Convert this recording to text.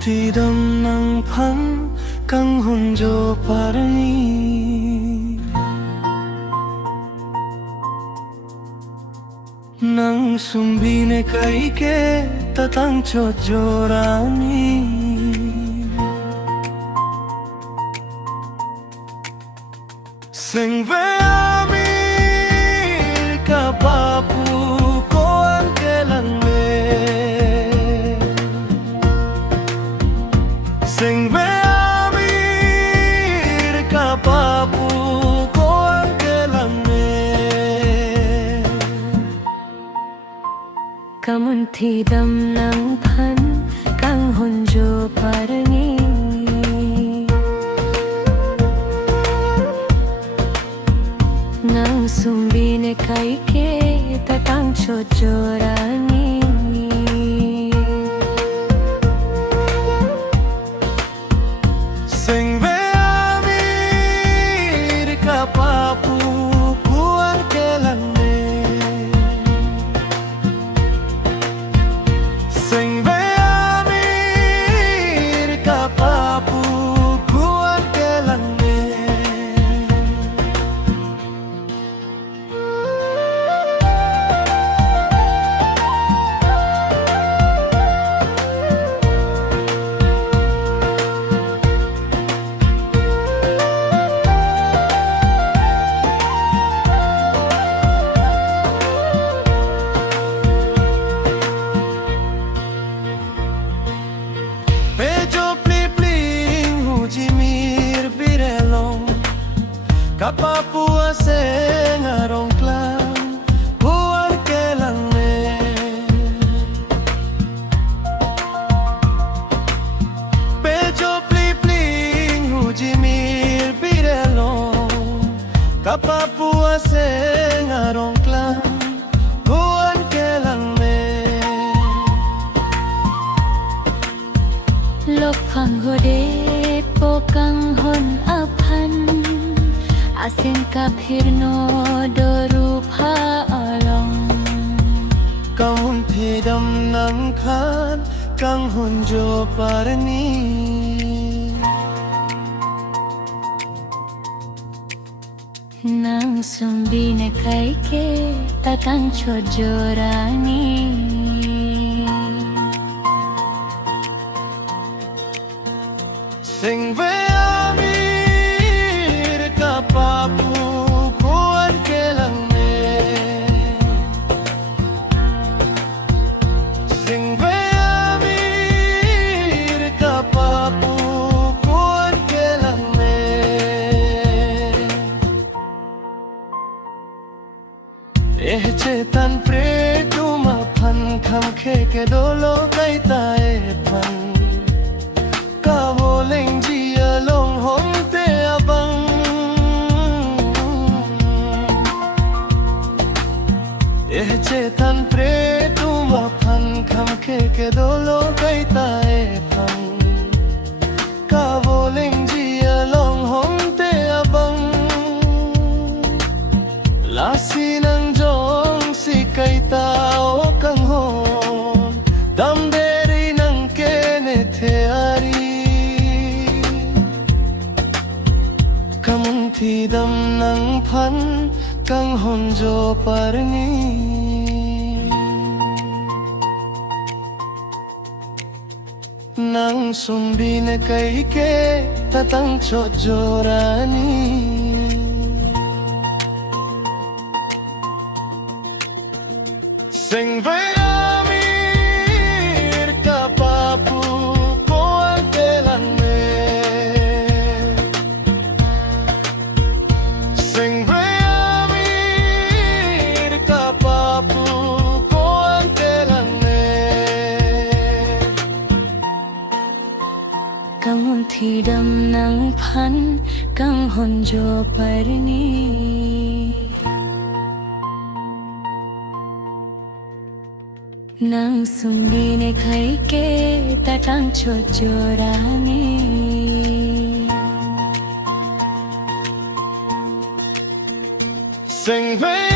tidam ng pan kang hunjo parni nang sumbine kai ke tatang chojorani singve amir ka bapu ko ang kailan singve amir ka bapu ko ang kailan kamunti dam ng pan kang hunjo parni nang sumbine kai ke tatang chojorani singve amir ka bapu ko ang kailan singve amir ka bapu ko ang kailan kapapua seng arong klang buwan kailan pejo plipling hujimir birelong kapapua seng arong klang buwan kailan lokang hode pokang hon apan asin kapirno dorupa along kamunti dam ng kan kang hunjo parni nang sumbine kai ke tatang chojorani singve amir ka bapu ko ang kailan singve amir ka bapu ko ang kailan chetan pre tuma phan kham khe ke dolo kai tae phan ka boleng jia long hom te abang chetan pre tuma phan kham khe ke dolo kai tae phan ka boleng jia long hom te abang lasi nang jong si kai tao kang hon dam deri nang kene the ari kamunti dam nang phan kang honjo parni nang sumbine kai ke tatang chojorani singve amir ka bapu ko ang kailan singve amir ka bapu ko ang kailan kamunti dam ng pan kang honjo parni nang sumbine kai ke tatang chojorani singve